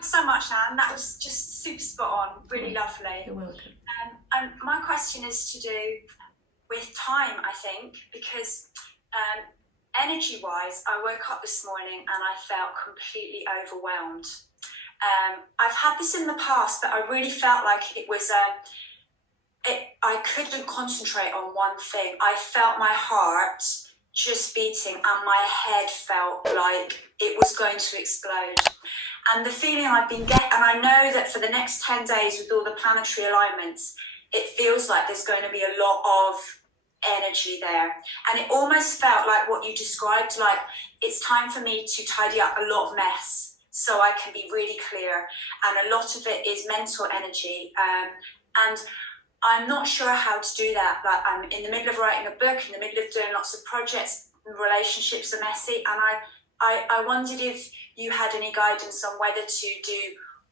Thanks so much, Anne. That was just super spot on. Really lovely. You're welcome. And my question is to do with time, I think, because energy-wise, I woke up this morning and I felt completely overwhelmed. I've had this in the past, but I really felt like it was I couldn't concentrate on one thing. I felt my heart just beating and my head felt like it was going to explode. And the feeling I've been getting, and I know that for the next 10 days with all the planetary alignments, it feels like there's going to be a lot of energy there. And it almost felt like what you described, like it's time for me to tidy up a lot of mess so I can be really clear. And a lot of it is mental energy. And I'm not sure how to do that, but I'm in the middle of writing a book, in the middle of doing lots of projects, relationships are messy, and I wondered if you had any guidance on whether to do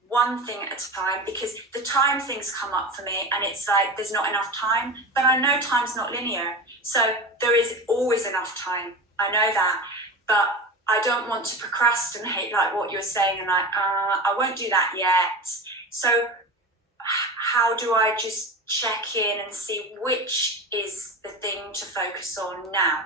one thing at a time, because the time things come up for me and it's like there's not enough time, but I know time's not linear, so there is always enough time, I know that, but I don't want to procrastinate like what you're saying and like I won't do that yet. So how do I just check in and see which is the thing to focus on now?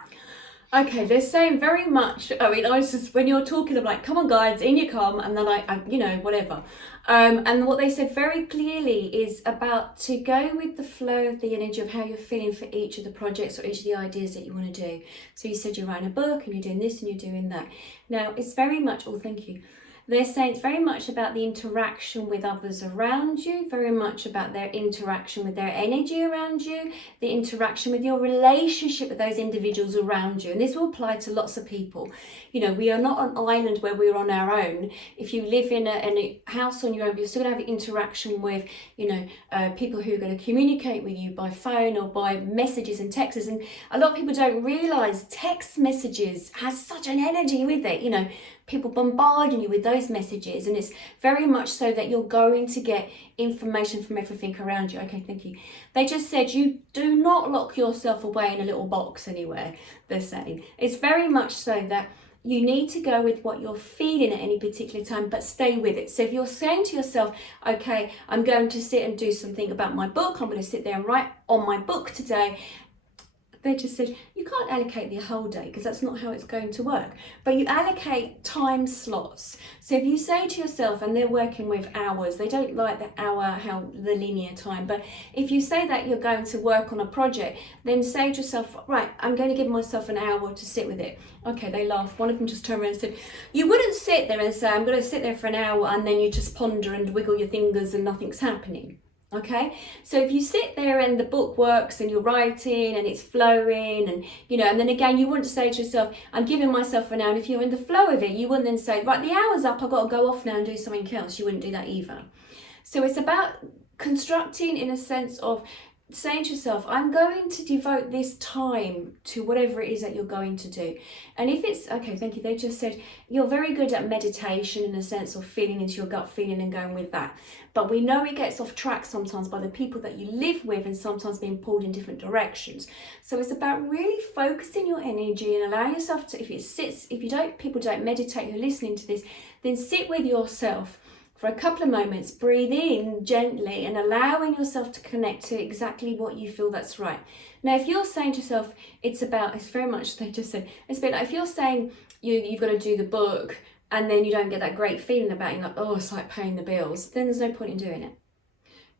Okay, they're saying very much, I mean, I was just, when you're talking, I'm like, come on guys, in you come, and then I you know, whatever. And what they said very clearly is about to go with the flow of the energy of how you're feeling for each of the projects or each of the ideas that you want to do. So you said you're writing a book and you're doing this and you're doing that. Now, it's very much, oh, thank you. They're saying it's very much about the interaction with others around you, very much about their interaction with their energy around you, the interaction with your relationship with those individuals around you. And this will apply to lots of people. You know, we are not an island where we're on our own. If you live in a house on your own, you're still going to have interaction with, you know, people who are going to communicate with you by phone or by messages and texts. And a lot of people don't realise text messages has such an energy with it, you know. People bombarding you with those messages, and it's very much so that you're going to get information from everything around you. Okay, thank you. They just said you do not lock yourself away in a little box anywhere, they're saying. It's very much so that you need to go with what you're feeling at any particular time, but stay with it. So if you're saying to yourself, okay, I'm going to sit and do something about my book, I'm going to sit there and write on my book today, they just said you can't allocate the whole day because that's not how it's going to work, but you allocate time slots. So if you say to yourself, and they're working with hours, they don't like the hour, how the linear time, but if you say that you're going to work on a project, then say to yourself, right, I'm going to give myself an hour to sit with it. Okay, they laughed. One of them just turned around and said, you wouldn't sit there and say, I'm going to sit there for an hour, and then you just ponder and wiggle your fingers and nothing's happening. Okay, so if you sit there and the book works and you're writing and it's flowing, and you know, and then again you wouldn't say to yourself, I'm giving myself an hour, and if you're in the flow of it, you wouldn't then say, right, the hour's up, I've got to go off now and do something else. You wouldn't do that either. So it's about constructing in a sense of saying to yourself, I'm going to devote this time to whatever it is that you're going to do. And if it's, okay, thank you, they just said, you're very good at meditation in a sense of feeling into your gut feeling and going with that. But we know it gets off track sometimes by the people that you live with and sometimes being pulled in different directions. So it's about really focusing your energy and allowing yourself to, people don't meditate who are listening to this, then sit with yourself for a couple of moments, breathe in gently and allowing yourself to connect to exactly what you feel that's right. Now, if you're saying to yourself, it's very much, they just said, it's a bit like if you're saying you've got to do the book and then you don't get that great feeling about it, you're like, oh, it's like paying the bills, then there's no point in doing it.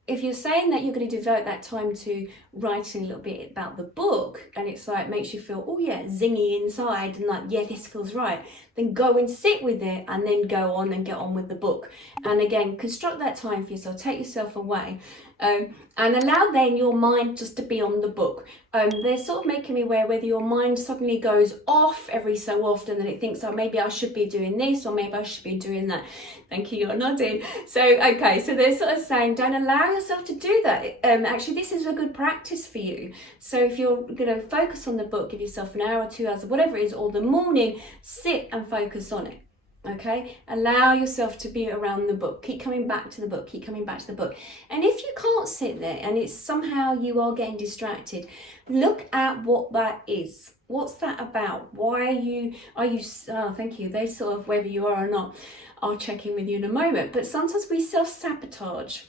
If you're saying that you're going to devote that time to writing a little bit about the book and it's like makes you feel, oh yeah, zingy inside and like, yeah, this feels right, then go and sit with it and then go on and get on with the book. And again, construct that time for yourself, take yourself away, and allow then your mind just to be on the book. They're sort of making me aware whether your mind suddenly goes off every so often and it thinks, oh, maybe I should be doing this or maybe I should be doing that. Thank you, you're nodding. So, okay, so they're sort of saying, don't allow yourself to do that. Actually, this is a good practice for you. So if you're going to focus on the book, give yourself an hour, 2 hours, or whatever it is, or the morning, sit and focus on it. Okay, allow yourself to be around the book, keep coming back to the book, keep coming back to the book. And if you can't sit there and it's somehow you are getting distracted, look at what that is. What's that about? Why are you, thank you, they sort of, whether you are or not, I'll check in with you in a moment. But sometimes we self-sabotage.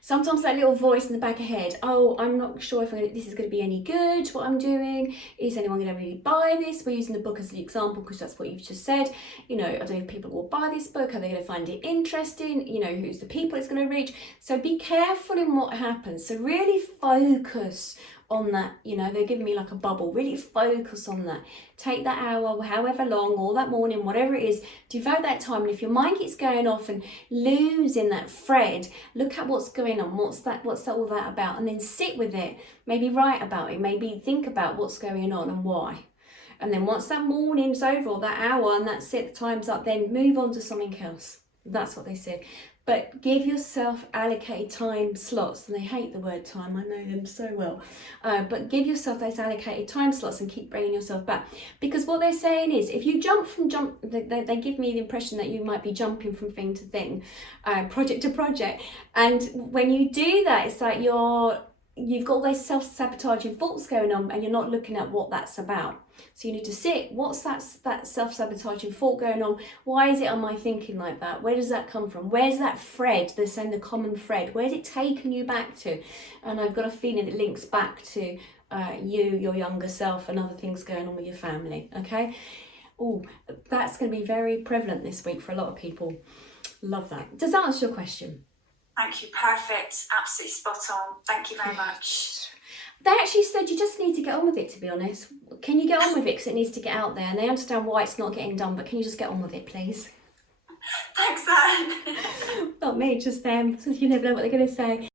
Sometimes that little voice in the back of the head, oh, I'm not sure if this is going to be any good, what I'm doing. Is anyone going to really buy this? We're using the book as the example because that's what you've just said. You know, I don't know if people will buy this book. Are they going to find it interesting? You know, who's the people it's going to reach? So be careful in what happens. So really focus on that. You know, they're giving me like a bubble. Really focus on that. Take that hour, however long, or that morning, whatever it is, devote that time. And if your mind keeps going off and losing that thread, look at what's going on. What's that all that about? And then sit with it. Maybe write about it. Maybe think about what's going on and why. And then once that morning's over, or that hour, and that's it, the time's up, then move on to something else. That's what they said. But give yourself allocated time slots. And they hate the word time, I know them so well. But give yourself those allocated time slots and keep bringing yourself back. Because what they're saying is, if you they give me the impression that you might be jumping from thing to thing, project to project. And when you do that, it's like you've got all those self-sabotaging thoughts going on and you're not looking at what that's about. So you need to sit, what's that self-sabotaging thought going on? Why is it am I thinking like that? Where does that come from? Where's that thread? They're saying the common thread. Where's it taken you back to? And I've got a feeling it links back to your younger self and other things going on with your family, okay? Oh, that's going to be very prevalent this week for a lot of people. Love that. Does that answer your question? Thank you. Perfect. Absolutely spot on. Thank you very much. They actually said you just need to get on with it, to be honest. Can you get on with it because it needs to get out there? And they understand why it's not getting done, but can you just get on with it, please? Thanks, Anne. Not me, just them. So you never know what they're going to say.